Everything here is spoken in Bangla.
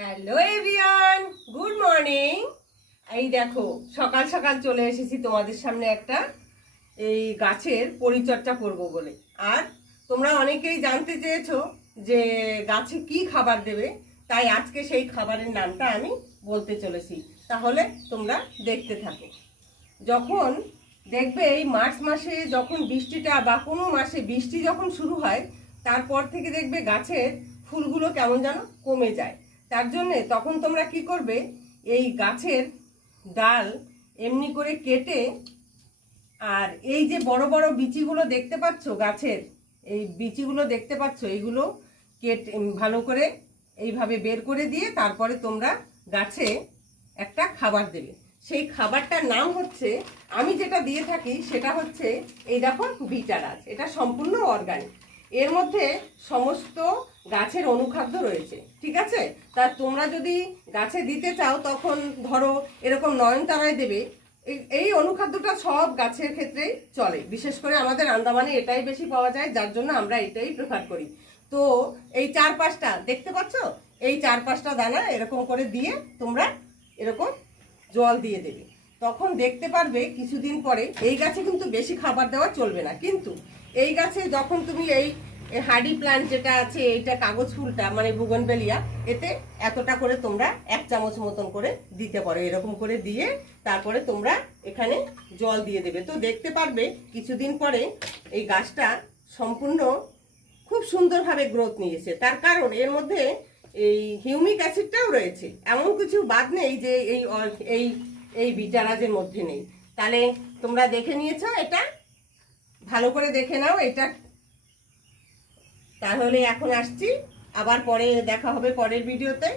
Hello everyone, good morning. এই দেখো সকাল সকাল চলে এসেছি তোমাদের সামনে একটা এই গাছের পরিচর্যা করব বলে। আর তোমরা অনেকেই জানতে চেয়েছো যে গাছে কি খাবার দেবে, তাই আজকে সেই খাবারের নামটা আমি বলতে চলেছি। তাহলে তোমরা দেখতে থাকো। যখন দেখবে এই মার্চ মাসে যখন বৃষ্টিটা বা কোনো মাসে বৃষ্টি যখন শুরু হয়, তারপর থেকে দেখবে গাছের ফুলগুলো কেমন যেন কমে যায়। তার জন্যে তখন তোমরা কি করবে, এই গাছের ডাল এমনি করে কেটে, আর এই যে বড় বড় বিচিগুলো দেখতে পাচ্ছ গাছের, এই বিচিগুলো দেখতে পাচ্ছ, এইগুলো কেটে ভালো করে এইভাবে বের করে দিয়ে তারপরে তোমরা গাছে একটা খাবার দেবে। সেই খাবারটার নাম হচ্ছে, আমি যেটা দিয়ে থাকি সেটা হচ্ছে, এই দেখো বিটারাজ। এটা সম্পূর্ণ অর্গানিক, এর মধ্যে সমস্ত গাছের অনুখাদ্য রয়েছে, ঠিক আছে? তা তোমরা যদি গাছে দিতে চাও তখন ধরো এরকম নয়নতারায় দেবে। এই অনুখাদ্যটা সব গাছের ক্ষেত্রেই চলে, বিশেষ করে আমাদের আন্দামানে এটাই বেশি পাওয়া যায়, যার জন্য আমরা এটাই প্রেফার করি। তো এই 4-5টা দেখতে পাচ্ছ, এই 4-5টা দানা এরকম করে দিয়ে তোমরা এরকম জল দিয়ে দেবে। তখন দেখতে পারবে কিছুদিন পরে এই গাছে কিন্তু বেশি খাবার দেওয়া চলবে না, কিন্তু এই গাছে যখন তুমি এই হার্ডি প্ল্যান্ট যেটা আছে, এইটা কাগজ ফুলটা মানে বুগনভেলিয়া, এতে এতটা করে তোমরা 1 চামচ মতন করে দিতে পারো। এরকম করে দিয়ে তারপরে তোমরা এখানে জল দিয়ে দেবে। তো দেখতে পারবে কিছুদিন পরে এই গাছটা সম্পূর্ণ খুব সুন্দরভাবে গ্রোথ নিয়েছে। তার কারণ এর মধ্যে এই হিউমিক অ্যাসিডটাও রয়েছে, এমন কিছু বাদ নেই যে এই এই এই বিটারাজের মধ্যে নেই। তাহলে তোমরা দেখে নিয়েছো, এটা ভালো করে দেখে নাও এটা। তাহলে এখন আসছি, আবার পরে দেখা হবে পরের ভিডিওতে।